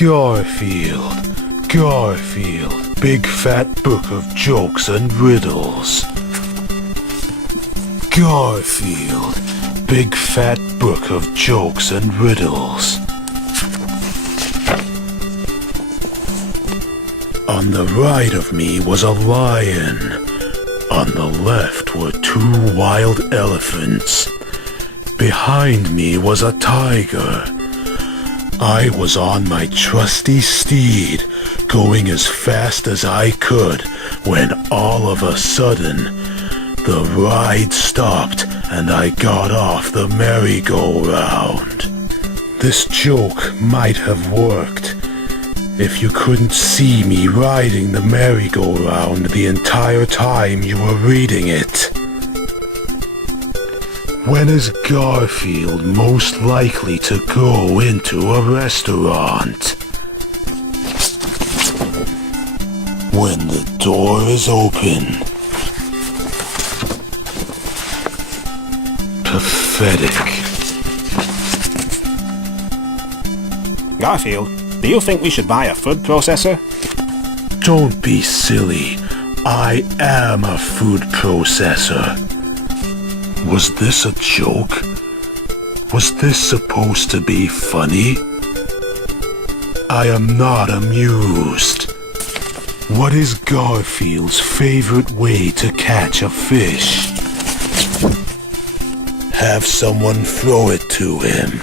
Garfield, Garfield, big fat book of jokes and riddles. Garfield, big fat book of jokes and riddles. On the right of me was a lion. On the left were two wild elephants. Behind me was a tiger. I was on my trusty steed, going as fast as I could, when all of a sudden, the ride stopped and I got off the merry-go-round. This joke might have worked if you couldn't see me riding the merry-go-round the entire time you were reading it. When is Garfield most likely to go into a restaurant? When the door is open. Pathetic. Garfield, do you think we should buy a food processor? Don't be silly. I am a food processor. Was this a joke? Was this supposed to be funny? I am not amused. What is Garfield's favorite way to catch a fish? Have someone throw it to him.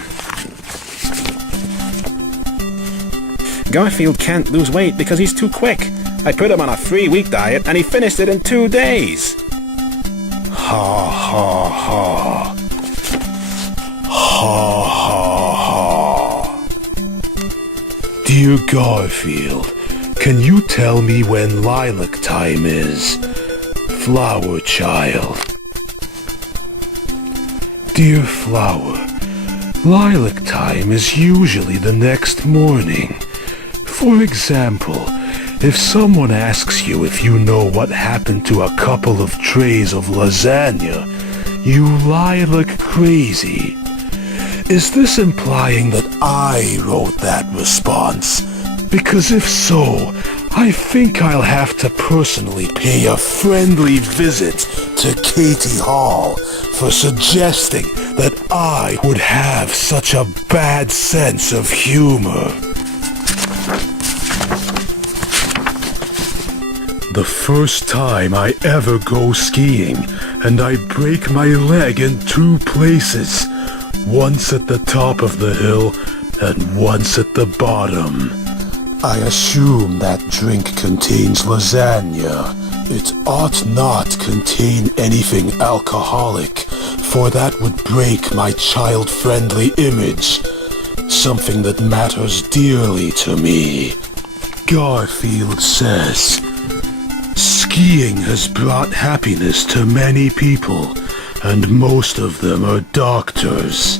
Garfield can't lose weight because he's too quick. I put him on a 3-week diet and he finished it in 2 days. Ha ha ha. Ha ha ha. Dear Garfield, can you tell me when lilac time is? Flower child. Dear Flower, lilac time is usually the next morning. For example, if someone asks you if you know what happened to a couple of trays of lasagna, you lie like crazy. Is this implying that I wrote that response? Because if so, I think I'll have to personally pay a friendly visit to Katie Hall for suggesting that I would have such a bad sense of humor. The first time I ever go skiing, and I break my leg in 2 places, once at the top of the hill and once at the bottom. I assume that drink contains lasagna. It ought not contain anything alcoholic, for that would break my child-friendly image, something that matters dearly to me. Garfield says, skiing has brought happiness to many people, and most of them are doctors.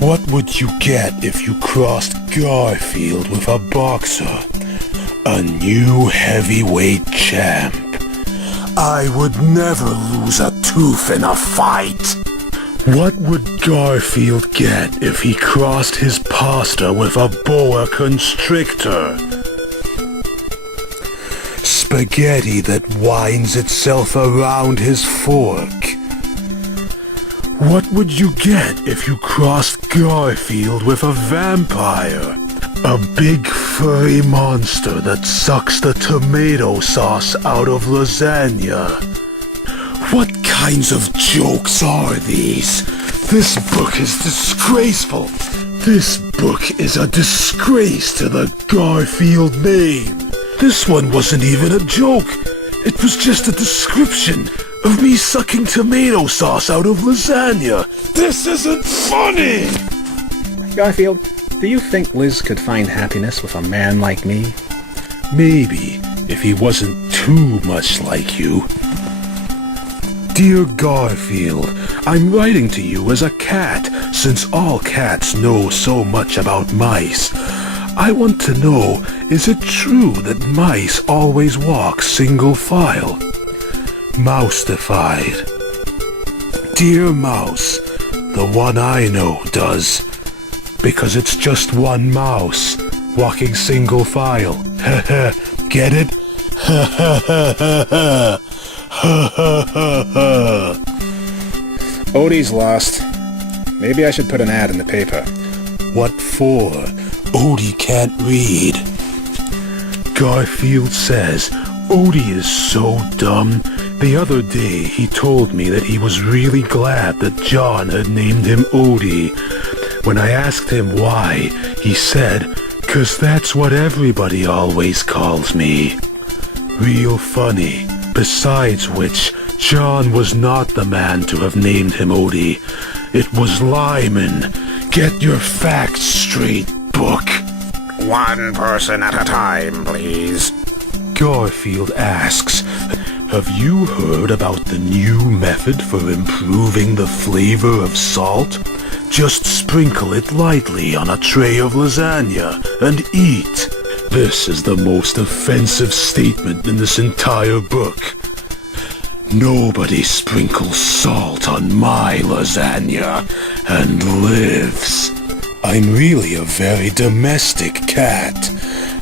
What would you get if you crossed Garfield with a boxer? A new heavyweight champ. I would never lose a tooth in a fight. What would Garfield get if he crossed his pasta with a boa constrictor? Spaghetti that winds itself around his fork. What would you get if you crossed Garfield with a vampire? A big furry monster that sucks the tomato sauce out of lasagna. What kinds of jokes are these? This book is disgraceful. This book is a disgrace to the Garfield name. This one wasn't even a joke. It was just a description of me sucking tomato sauce out of lasagna. This isn't funny! Garfield, do you think Liz could find happiness with a man like me? Maybe, if he wasn't too much like you. Dear Garfield, I'm writing to you as a cat, since all cats know so much about mice. I want to know, is it true that mice always walk single file? Mouse-defied. Dear Mouse, the one I know does. because it's just one mouse, walking single file. Get it? Odie's lost. Maybe I should put an ad in the paper. What for? Odie can't read. Garfield says Odie is so dumb. The other day he told me that he was really glad that John had named him Odie. When I asked him why, he said, "'Cause that's what everybody always calls me." Real funny. Besides which, John was not the man to have named him Odie. It was Lyman. Get your facts straight, book. One person at a time, please. Garfield asks, "Have you heard about the new method for improving the flavor of salt? Just sprinkle it lightly on a tray of lasagna and eat." This is the most offensive statement in this entire book. Nobody sprinkles salt on my lasagna and lives. I'm really a very domestic cat.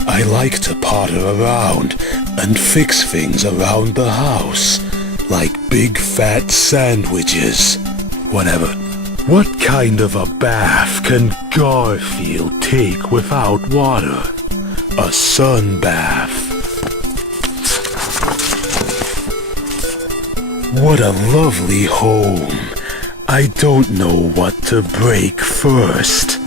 I like to potter around and fix things around the house, like big fat sandwiches. Whatever. What kind of a bath can Garfield take without water? A sun bath. What a lovely home. I don't know what to break first.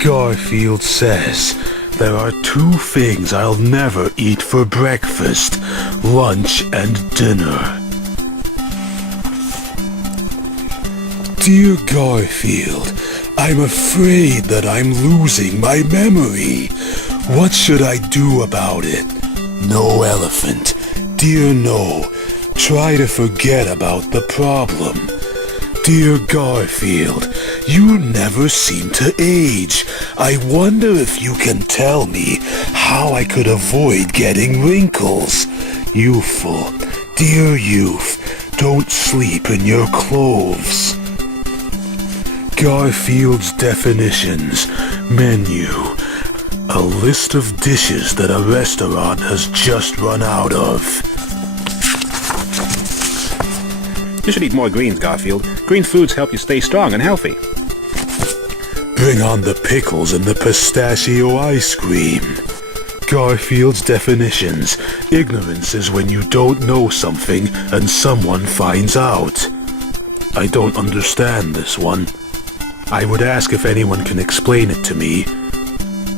Garfield says there are two things I'll never eat for breakfast, lunch and dinner. Dear Garfield, I'm afraid that I'm losing my memory. What should I do about it? No elephant. Dear no. Try to forget about the problem. Dear Garfield, you never seem to age. I wonder if you can tell me how I could avoid getting wrinkles. Youthful, dear youth, don't sleep in your clothes. Garfield's definitions, menu, a list of dishes that a restaurant has just run out of. You should eat more greens, Garfield. Green foods help you stay strong and healthy. Bring on the pickles and the pistachio ice cream. Garfield's definitions. Ignorance is when you don't know something and someone finds out. I don't understand this one. I would ask if anyone can explain it to me,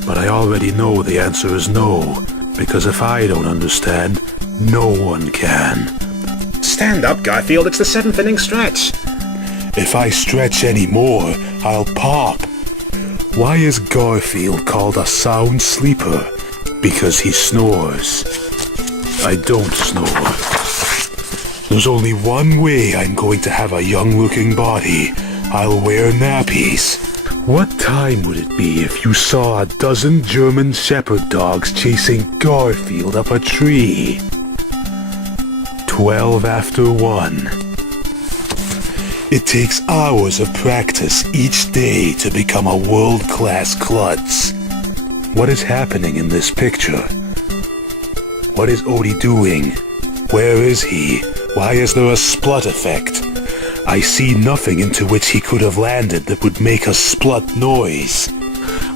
but I already know the answer is no, because if I don't understand, no one can. Stand up, Garfield. It's the 7th inning stretch. If I stretch any more, I'll pop. Why is Garfield called a sound sleeper? Because he snores. I don't snore. There's only one way I'm going to have a young-looking body. I'll wear nappies. What time would it be if you saw a dozen German Shepherd dogs chasing Garfield up a tree? 12 after 1. It takes hours of practice each day to become a world-class klutz. What is happening in this picture? What is Odie doing? Where is he? Why is there a splut effect? I see nothing into which he could have landed that would make a splut noise.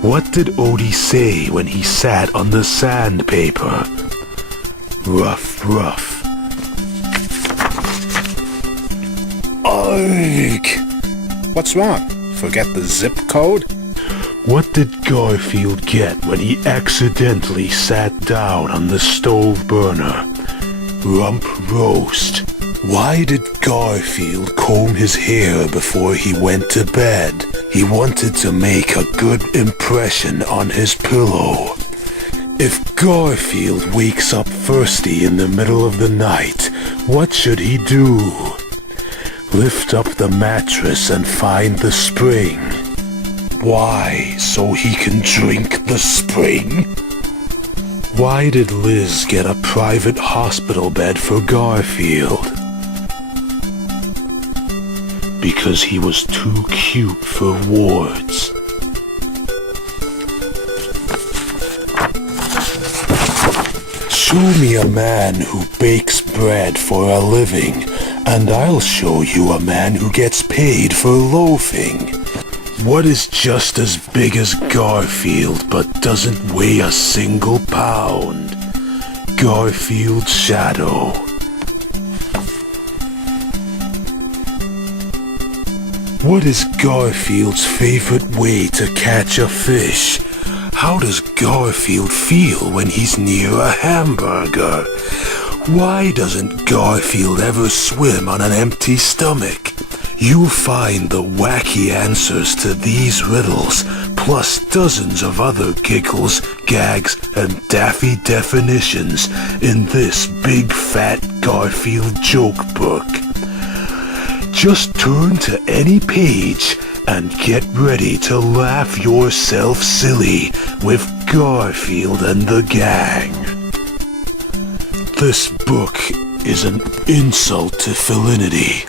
What did Odie say when he sat on the sandpaper? Rough, rough. Arg! What's wrong? Forget the zip code? What did Garfield get when he accidentally sat down on the stove burner? Rump roast. Why did Garfield comb his hair before he went to bed? He wanted to make a good impression on his pillow. If Garfield wakes up thirsty in the middle of the night, what should he do? Lift up the mattress and find the spring. Why? So he can drink the spring? Why did Liz get a private hospital bed for Garfield? Because he was too cute for wards. Show me a man who bakes bread for a living, and I'll show you a man who gets paid for loafing. What is just as big as Garfield but doesn't weigh a single pound? Garfield's shadow. What is Garfield's favorite way to catch a fish? How does Garfield feel when he's near a hamburger? Why doesn't Garfield ever swim on an empty stomach? You'll find the wacky answers to these riddles, plus dozens of other giggles, gags, and daffy definitions in this big fat Garfield joke book. Just turn to any page and get ready to laugh yourself silly with Garfield and the gang. This book is an insult to felinity.